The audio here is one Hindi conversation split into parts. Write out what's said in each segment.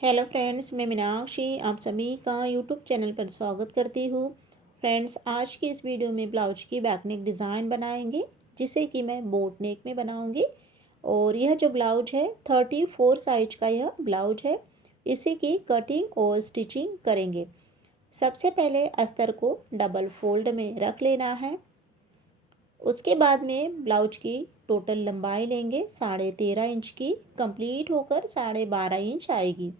हेलो फ्रेंड्स, मैं मीनाक्षी आप सभी का यूट्यूब चैनल पर स्वागत करती हूँ। फ्रेंड्स, आज की इस वीडियो में ब्लाउज की बैक नेक डिज़ाइन बनाएंगे, जिसे कि मैं बोट नेक में बनाऊंगी। और यह जो ब्लाउज है 34 साइज का यह ब्लाउज है। इसी की कटिंग और स्टिचिंग करेंगे। सबसे पहले अस्तर को डबल फोल्ड में रख लेना है। उसके बाद में ब्लाउज की टोटल लंबाई लेंगे 13.5 इंच की, कंप्लीट होकर 12.5 इंच आएगी।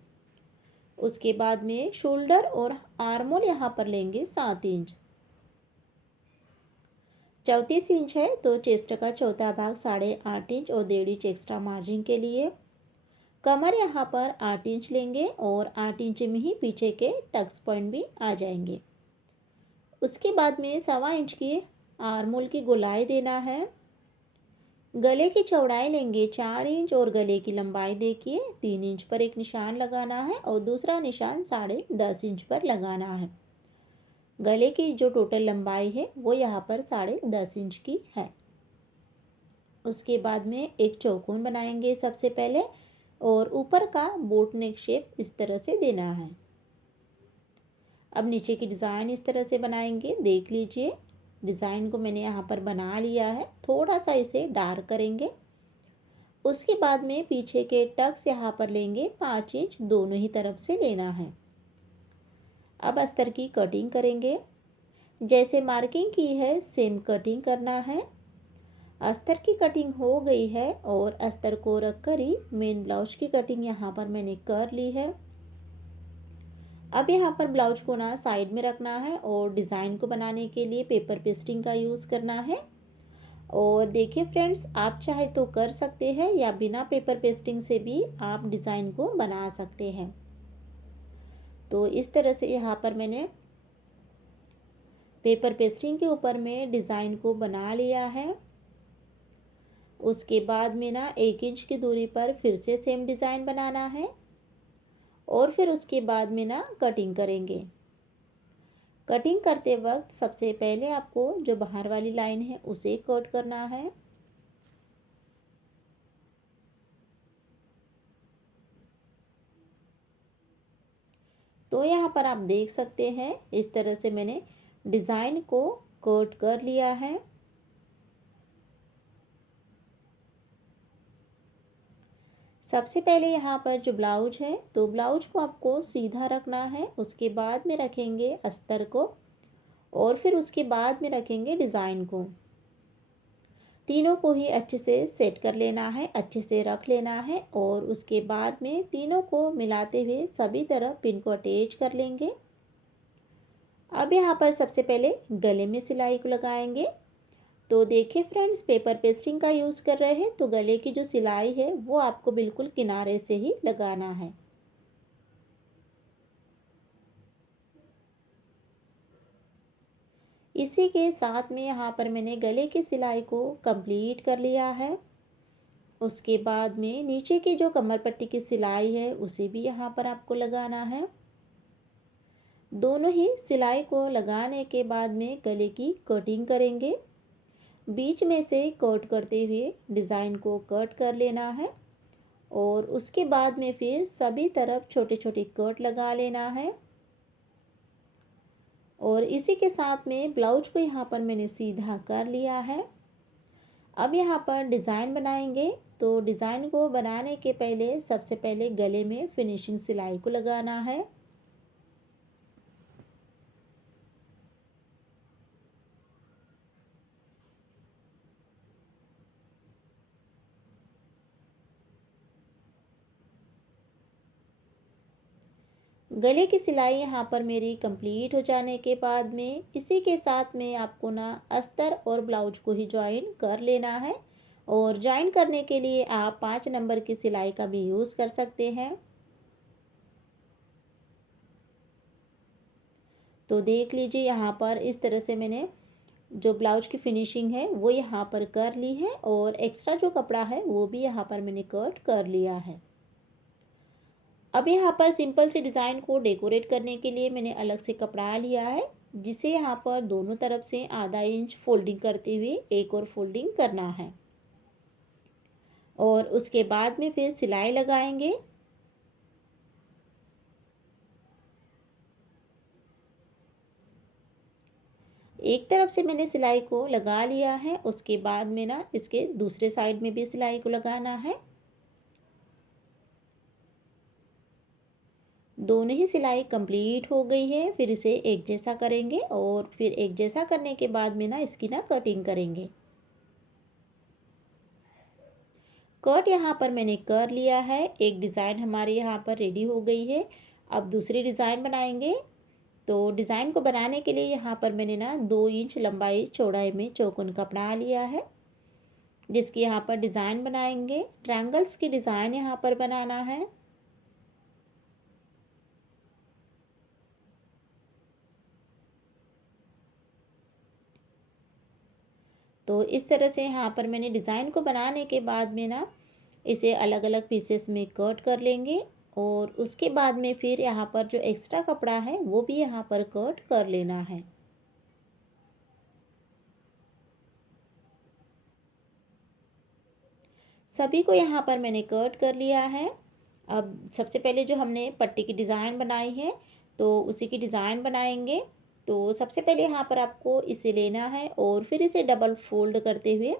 उसके बाद में शोल्डर और आर्मोल यहाँ पर लेंगे 7 इंच। 34 इंच है तो चेस्ट का चौथा भाग 8.5 इंच और 1.5 इंच एक्स्ट्रा मार्जिन के लिए। कमर यहाँ पर 8 इंच लेंगे और 8 इंच में ही पीछे के टक्स पॉइंट भी आ जाएंगे। उसके बाद में 1.25 इंच की आर्मोल की गोलाई देना है। गले की चौड़ाई लेंगे 4 इंच और गले की लंबाई देखिए 3 इंच पर एक निशान लगाना है और दूसरा निशान 10.5 इंच पर लगाना है। गले की जो टोटल लंबाई है वो यहाँ पर 10.5 इंच की है। उसके बाद में एक चौकोन बनाएंगे सबसे पहले और ऊपर का बोट नेक शेप इस तरह से देना है। अब नीचे की डिज़ाइन इस तरह से बनाएंगे, देख लीजिए। डिज़ाइन को मैंने यहाँ पर बना लिया है, थोड़ा सा इसे डार्क करेंगे। उसके बाद में पीछे के टक्स यहाँ पर लेंगे 5 इंच, दोनों ही तरफ से लेना है। अब अस्तर की कटिंग करेंगे, जैसे मार्किंग की है सेम कटिंग करना है। अस्तर की कटिंग हो गई है और अस्तर को रखकर ही मेन ब्लाउज की कटिंग यहाँ पर मैंने कर ली है। अब यहाँ पर ब्लाउज को ना साइड में रखना है और डिज़ाइन को बनाने के लिए पेपर पेस्टिंग का यूज़ करना है। और देखिए फ्रेंड्स, आप चाहे तो कर सकते हैं या बिना पेपर पेस्टिंग से भी आप डिज़ाइन को बना सकते हैं। तो इस तरह से यहाँ पर मैंने पेपर पेस्टिंग के ऊपर में डिज़ाइन को बना लिया है। उसके बाद में ना 1 इंच की दूरी पर फिर से सेम डिज़ाइन बनाना है और फिर उसके बाद में ना कटिंग करेंगे। कटिंग करते वक्त सबसे पहले आपको जो बाहर वाली लाइन है उसे कट करना है। तो यहाँ पर आप देख सकते हैं इस तरह से मैंने डिज़ाइन को कट कर लिया है। सबसे पहले यहाँ पर जो ब्लाउज है तो ब्लाउज को आपको सीधा रखना है, उसके बाद में रखेंगे अस्तर को और फिर उसके बाद में रखेंगे डिज़ाइन को। तीनों को ही अच्छे से सेट कर लेना है, अच्छे से रख लेना है और उसके बाद में तीनों को मिलाते हुए सभी तरफ पिन को अटैच कर लेंगे। अब यहाँ पर सबसे पहले गले में सिलाई को लगाएंगे। तो देखिए फ्रेंड्स, पेपर पेस्टिंग का यूज़ कर रहे हैं तो गले की जो सिलाई है वो आपको बिल्कुल किनारे से ही लगाना है। इसी के साथ में यहाँ पर मैंने गले की सिलाई को कंप्लीट कर लिया है। उसके बाद में नीचे की जो कमर पट्टी की सिलाई है उसे भी यहाँ पर आपको लगाना है। दोनों ही सिलाई को लगाने के बाद में गले की कटिंग करेंगे। बीच में से कट करते हुए डिज़ाइन को कट कर लेना है और उसके बाद में फिर सभी तरफ छोटे छोटे कट लगा लेना है। और इसी के साथ में ब्लाउज को यहाँ पर मैंने सीधा कर लिया है। अब यहाँ पर डिज़ाइन बनाएंगे। तो डिज़ाइन को बनाने के पहले सबसे पहले गले में फिनिशिंग सिलाई को लगाना है। गले की सिलाई यहाँ पर मेरी कंप्लीट हो जाने के बाद में इसी के साथ में आपको ना अस्तर और ब्लाउज को ही ज्वाइन कर लेना है। और ज्वाइन करने के लिए आप 5 नंबर की सिलाई का भी यूज़ कर सकते हैं। तो देख लीजिए, यहाँ पर इस तरह से मैंने जो ब्लाउज की फिनिशिंग है वो यहाँ पर कर ली है और एक्स्ट्रा जो कपड़ा है वो भी यहाँ पर मैंने कट कर लिया है। अब यहाँ पर सिंपल सी डिज़ाइन को डेकोरेट करने के लिए मैंने अलग से कपड़ा लिया है, जिसे यहाँ पर दोनों तरफ से आधा इंच फोल्डिंग करते हुए एक और फोल्डिंग करना है और उसके बाद में फिर सिलाई लगाएंगे। एक तरफ से मैंने सिलाई को लगा लिया है, उसके बाद में ना इसके दूसरे साइड में भी सिलाई को लगाना है। दोनों ही सिलाई कंप्लीट हो गई है। फिर इसे एक जैसा करेंगे और फिर एक जैसा करने के बाद में ना इसकी ना कटिंग करेंगे। कट यहाँ पर मैंने कर लिया है। एक डिज़ाइन हमारे यहाँ पर रेडी हो गई है। अब दूसरी डिज़ाइन बनाएंगे। तो डिज़ाइन को बनाने के लिए यहाँ पर मैंने ना 2 इंच लंबाई चौड़ाई में चौकोन कपड़ा लिया है, जिसकी यहाँ पर डिज़ाइन बनाएंगे। ट्रायंगल्स की डिज़ाइन यहाँ पर बनाना है। तो इस तरह से यहाँ पर मैंने डिज़ाइन को बनाने के बाद में ना इसे अलग अलग पीसेस में कट कर लेंगे और उसके बाद में फिर यहाँ पर जो एक्स्ट्रा कपड़ा है वो भी यहाँ पर कट कर लेना है। सभी को यहाँ पर मैंने कट कर लिया है। अब सबसे पहले जो हमने पट्टी की डिज़ाइन बनाई है तो उसी की डिज़ाइन बनाएंगे। तो सबसे पहले यहाँ पर आपको इसे लेना है और फिर इसे डबल फोल्ड करते हुए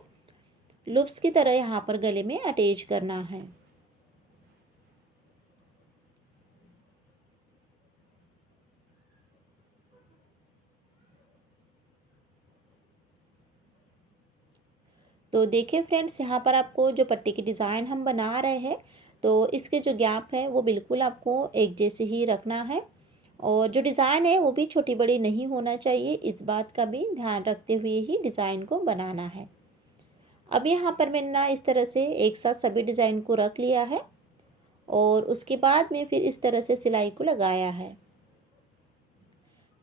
लूप्स की तरह यहाँ पर गले में अटैच करना है। तो देखिए फ्रेंड्स, यहाँ पर आपको जो पट्टी की डिज़ाइन हम बना रहे हैं तो इसके जो गैप है वो बिल्कुल आपको एक जैसे ही रखना है और जो डिज़ाइन है वो भी छोटी बड़ी नहीं होना चाहिए। इस बात का भी ध्यान रखते हुए ही डिज़ाइन को बनाना है। अब यहाँ पर मैंने ना इस तरह से एक साथ सभी डिज़ाइन को रख लिया है और उसके बाद में फिर इस तरह से सिलाई को लगाया है।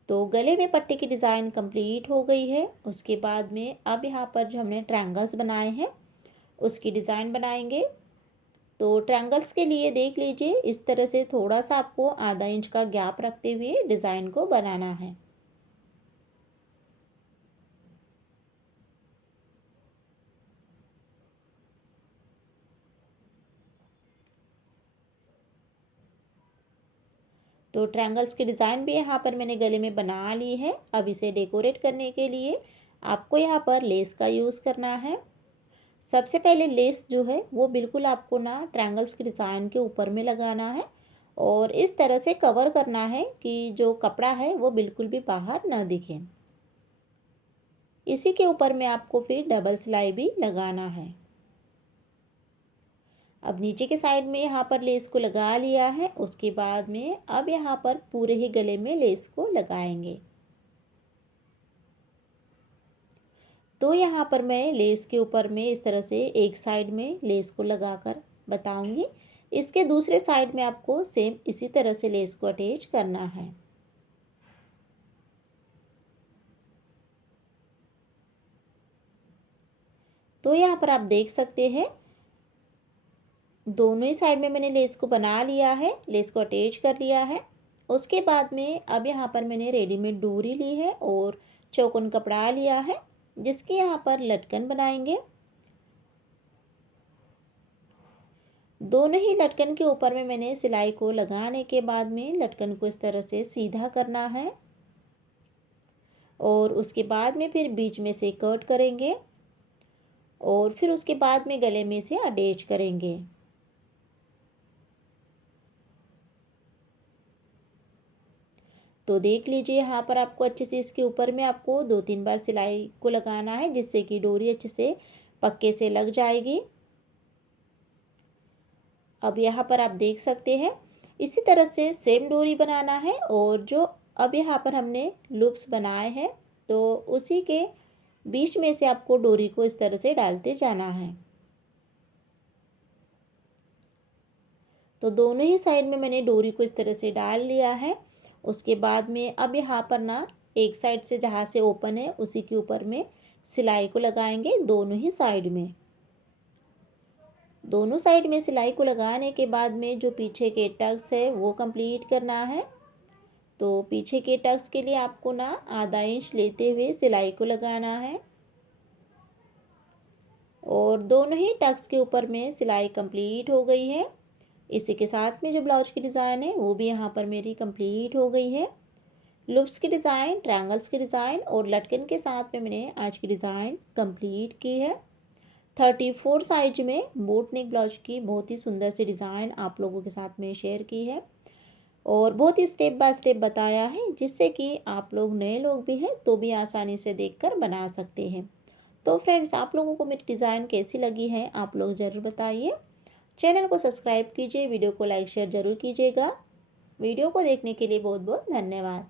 तो गले में पट्टी की डिज़ाइन कंप्लीट हो गई है। उसके बाद में अब यहाँ पर जो हमने ट्रायंगल्स बनाए हैं उसकी डिज़ाइन बनाएंगे। तो ट्रायंगल्स के लिए देख लीजिए, इस तरह से थोड़ा सा आपको आधा इंच का गैप रखते हुए डिज़ाइन को बनाना है। तो ट्रायंगल्स की डिज़ाइन भी यहाँ पर मैंने गले में बना ली है। अब इसे डेकोरेट करने के लिए आपको यहाँ पर लेस का यूज़ करना है। सबसे पहले लेस जो है वो बिल्कुल आपको ना ट्रायंगल्स की डिज़ाइन के ऊपर में लगाना है और इस तरह से कवर करना है कि जो कपड़ा है वो बिल्कुल भी बाहर ना दिखे। इसी के ऊपर में आपको फिर डबल सिलाई भी लगाना है। अब नीचे के साइड में यहाँ पर लेस को लगा लिया है। उसके बाद में अब यहाँ पर पूरे ही गले में लेस को लगाएंगे। तो यहाँ पर मैं लेस के ऊपर में इस तरह से एक साइड में लेस को लगाकर बताऊंगी। इसके दूसरे साइड में आपको सेम इसी तरह से लेस को अटैच करना है। तो यहाँ पर आप देख सकते हैं दोनों ही साइड में मैंने लेस को बना लिया है, लेस को अटैच कर लिया है। उसके बाद में अब यहाँ पर मैंने रेडीमेड डोरी ली है और चौकोन कपड़ा लिया है, जिसके यहाँ पर लटकन बनाएंगे। दोनों ही लटकन के ऊपर में मैंने सिलाई को लगाने के बाद में लटकन को इस तरह से सीधा करना है और उसके बाद में फिर बीच में से कट करेंगे और फिर उसके बाद में गले में से अटैच करेंगे। तो देख लीजिए, यहाँ पर आपको अच्छे से इसके ऊपर में आपको 2-3 बार सिलाई को लगाना है, जिससे कि डोरी अच्छे से पक्के से लग जाएगी। अब यहाँ पर आप देख सकते हैं इसी तरह से सेम डोरी बनाना है और जो अब यहाँ पर हमने लूप्स बनाए हैं तो उसी के बीच में से आपको डोरी को इस तरह से डालते जाना है। तो दोनों ही साइड में मैंने डोरी को इस तरह से डाल लिया है। उसके बाद में अब यहाँ पर ना एक साइड से जहाँ से ओपन है उसी के ऊपर में सिलाई को लगाएंगे दोनों ही साइड में। दोनों साइड में सिलाई को लगाने के बाद में जो पीछे के टक्स है वो कंप्लीट करना है। तो पीछे के टक्स के लिए आपको ना आधा इंच लेते हुए सिलाई को लगाना है और दोनों ही टक्स के ऊपर में सिलाई कंप्लीट हो गई है। इसी के साथ में जो ब्लाउज की डिज़ाइन है वो भी यहाँ पर मेरी कंप्लीट हो गई है। लूप्स की डिज़ाइन, ट्रायंगल्स की डिज़ाइन और लटकन के साथ में मैंने आज की डिज़ाइन कंप्लीट की है। 34 साइज में बोट नेक ब्लाउज की बहुत ही सुंदर सी डिज़ाइन आप लोगों के साथ में शेयर की है और बहुत ही स्टेप बाय स्टेप बताया है, जिससे कि आप लोग नए लोग भी हैं तो भी आसानी से देखकर बना सकते हैं। तो फ्रेंड्स, आप लोगों को मेरी डिज़ाइन कैसी लगी है आप लोग ज़रूर बताइए। चैनल को सब्सक्राइब कीजिए, वीडियो को लाइक शेयर ज़रूर कीजिएगा। वीडियो को देखने के लिए बहुत बहुत धन्यवाद।